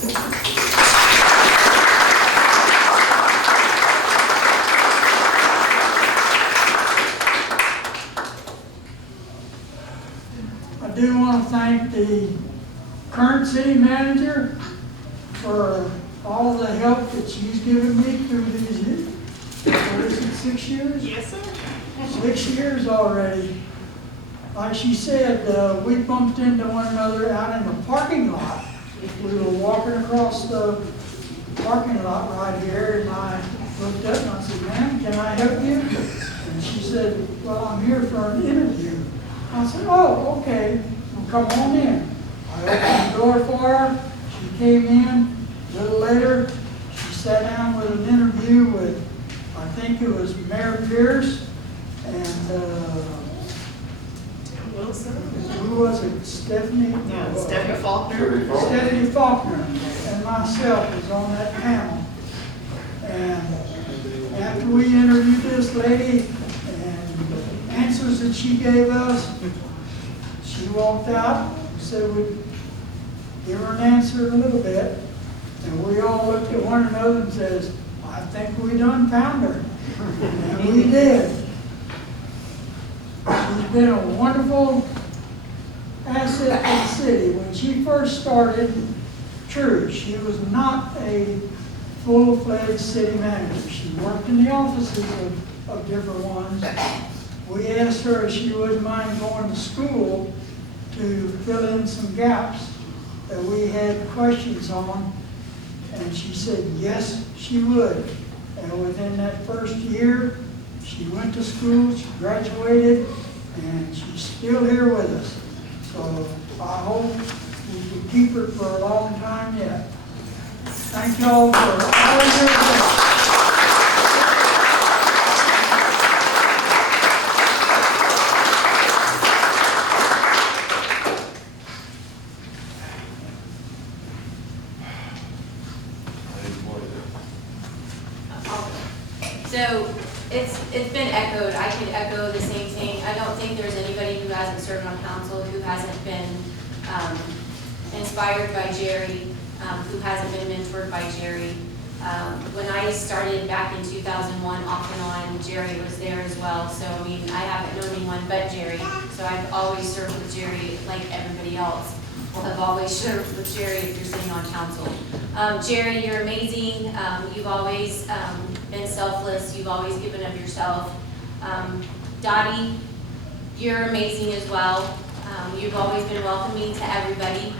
I do want to thank the current city manager for all the help that she's given me through these years. What is it, 6 years? Yes, sir. 6 years already. Like she said, we bumped into one another out in the parking lot. We were walking across the parking lot right here, and I looked up and I said, "Ma'am, can I help you?" And she said, "Well, I'm here for an interview." I said, "Oh, okay, well, come on in." I opened the door for her. She came in. A little later, she sat down with an interview with, I think it was Mayor Pierce and Wilson. who was it? Stephanie? Yeah, Stephanie Faulkner. Stephanie Faulkner and myself was on that panel. And after we interviewed this lady and the answers that she gave us, she walked out and said we'd give her an answer in a little bit. And we all looked at one another and says, "I think we done found her." And we did. She's been a wonderful asset to the city. When she first started, true, she was not a full-fledged city manager. She worked in the offices of different ones. We asked her if she wouldn't mind going to school to fill in some gaps that we had questions on. And she said, yes, she would. And within that first year, she went to school, she graduated, and she's still here with us. So I hope we can keep her for a long time yet. Thank you all for all your help. So it's been echoed. I could echo the same thing. I don't think there's anybody who hasn't served on council who hasn't been inspired by Jerry, who hasn't been mentored by Jerry. When I started back in 2001, off and on, Jerry was there as well. So I mean, I haven't known anyone but Jerry. So I've always served with Jerry, like everybody else will have always served with Jerry if you're sitting on council. Jerry, you're amazing. You've always been selfless. You've always given of yourself. Dottie, you're amazing as well. You've always been welcoming to everybody,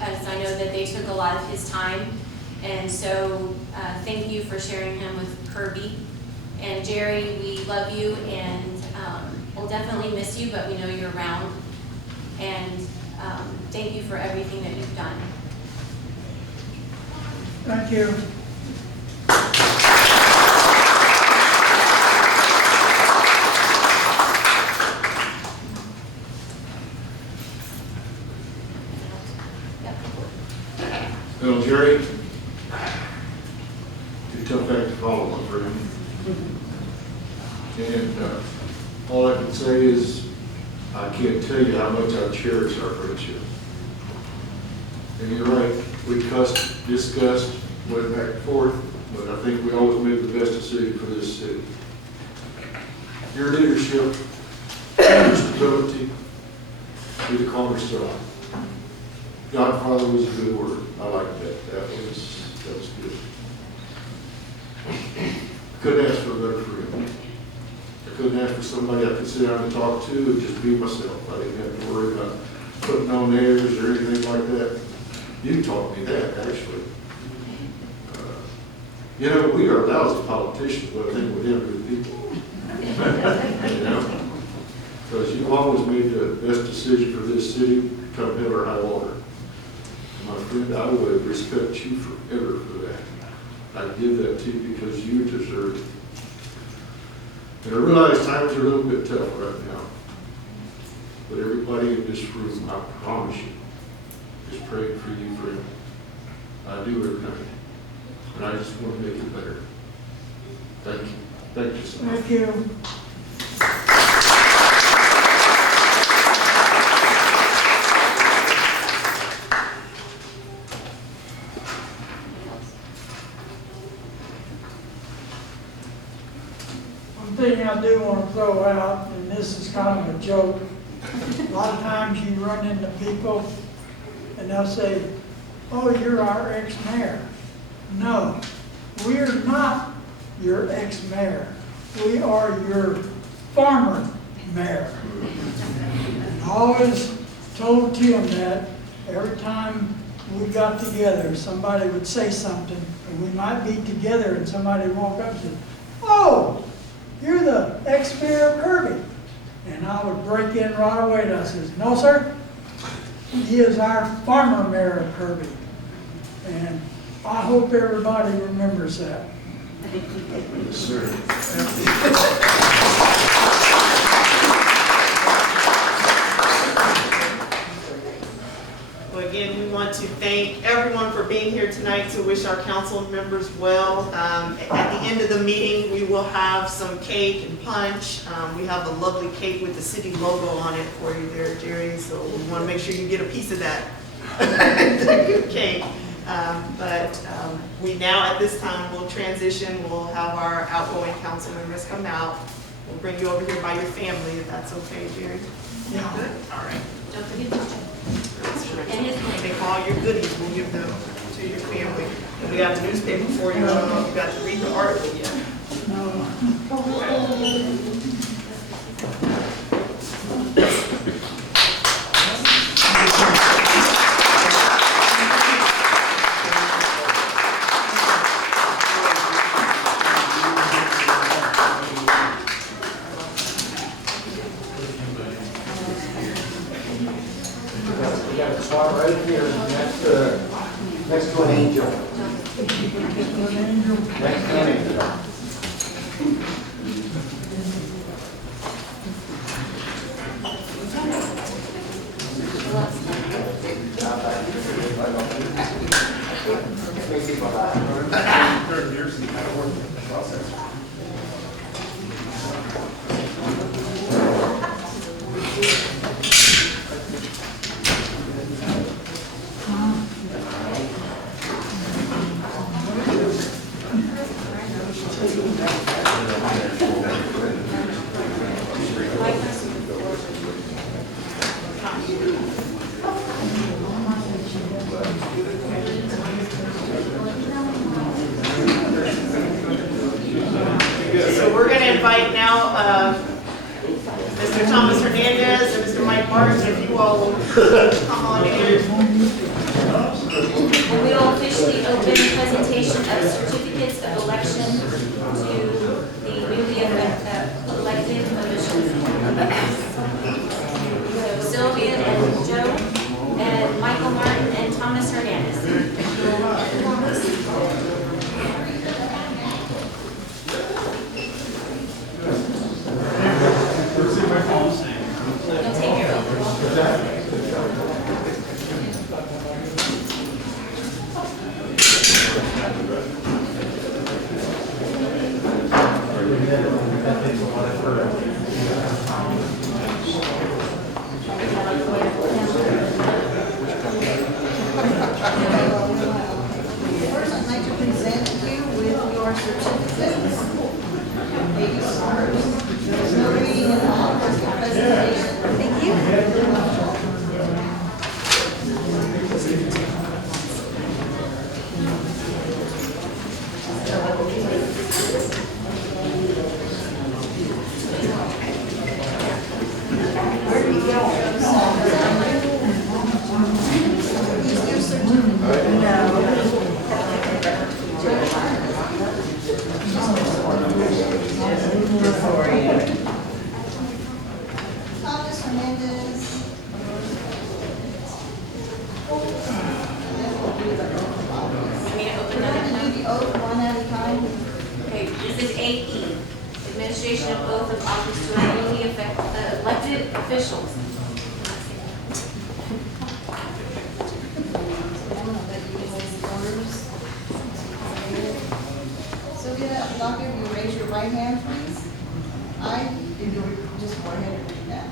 as I know that they took a lot of his time. And so thank you for sharing him with Kirby. And Jerry, we love you, and we'll definitely miss you, but we know you're around. And thank you for everything that you've done. Thank you. Well, Jerry, too tough act to follow, my friend. And all I can say is I can't tell you how much I cherish our friendship. And you're right, we discussed, went back and forth, but I think we always made the best decision for this city. Your leadership, your stability, you're the cornerstone. Godfather was a good word. I like that. That was good. I couldn't ask for a better friend. I couldn't ask for somebody I could sit down and talk to and just be myself. I didn't have to worry about putting on airs or anything like that. You taught me that, actually. You know, we are lousy politicians, but I think we're damn good people. You know? Because you've always made the best decision for this city, come hell or high water. My friend, I would respect you forever for that. I give that to you because you deserve it. And I realize times are a little bit tough right now. But everybody in this room, I promise you, is praying for you, friend. I do every night. And I just want to make it better. Thank you. Thank you so much. Thank you. thing I do want to throw out, and this is kind of a joke. A lot of times you run into people and they'll say, oh, you're our ex-mayor. No, we're not your ex-mayor. We are your former mayor. And I always told Tim that every time we got together, somebody would say something, and we might be together and somebody would walk up and say, oh, you're the ex-mayor of Kirby. And I would break in right away and I says, no, sir, he is our former mayor of Kirby. And I hope everybody remembers that. Yes, sir. Well, again, we want to thank everyone for being here tonight to wish our council members well. At the end of the meeting, we will have some cake and punch. We have a lovely cake with the city logo on it for you there, Jerry, so we want to make sure you get a piece of that good cake. We now, at this time, will transition. We'll have our outgoing council members come out. We'll bring you over here by your family, if that's okay, Jerry. Yeah. Good? All right. Don't forget to check. And take all your goodies, we'll give them to your family. And we got the newspaper for you. I don't know if you got to read the article yet. We got a spot right here next to an angel. Next to an angel. So we're going to invite now Mr. Thomas Hernandez and Mr. Mike Martin, if you all will come on in. And we will officially open the presentation of certificates of election to the newly elected officials. So Sylvia and Joe and Michael Martin and Thomas Hernandez. You'll take your oath. First, I'd like to present you with your certificates. Ladies first. There's no reading at all, just a presentation. Thank you. Thomas Hernandez. I mean, open We're that going to do the oath one at a time. Okay, this is 8E, administration of oath of office to our newly elected officials. Sylvia, Doctor, if you raise your right hand, please. Just go ahead and read that.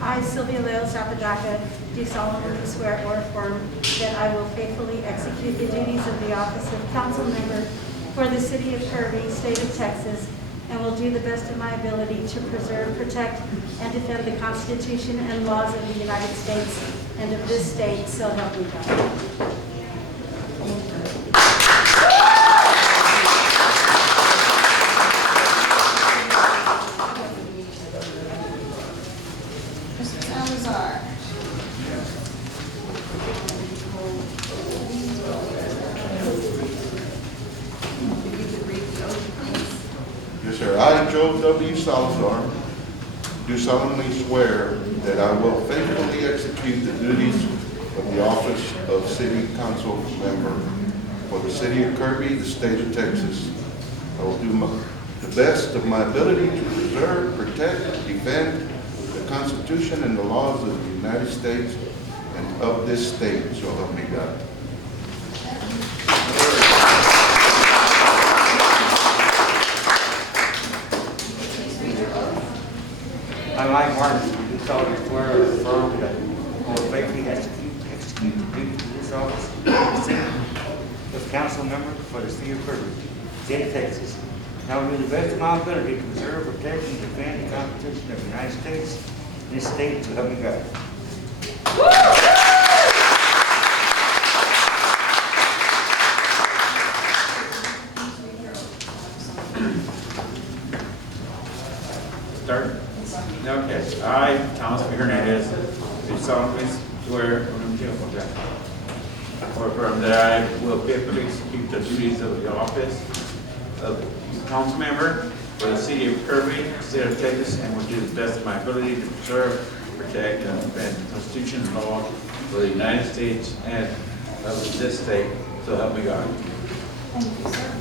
I, Sylvia Leos Apodaca, do solemnly swear or affirm that I will faithfully execute the duties of the office of council member for the city of Kirby, state of Texas, and will do the best of my ability to preserve, protect, and defend the Constitution and laws of the United States and of this state, so help me God. Mr. Salazar. If you could read the oath, please. Yes, sir. I, Joe W. Salazar, do solemnly swear that I will faithfully execute the duties of the office of City Council Member for the City of Kirby, the State of Texas. I will do the best of my ability to preserve, protect, defend the Constitution and the laws of the United States and of this state, so help me God. Please read your oath. I, Mike Martin, do solemnly swear or affirm that I will faithfully execute the duties of this office of City of Council Member for the City of Kirby, State of Texas. And I will do the best of my ability to preserve, protect, and defend the Constitution of the United States and this state, so help me God. Start? Okay. I, Thomas B. Hernandez, do solemnly swear or affirm that I will faithfully execute the duties of the office of council member for the City of Kirby, State of Texas, and will do the best of my ability to preserve, protect, and defend the Constitution and law for the United States and of this state, so help me God. Thank you, sir.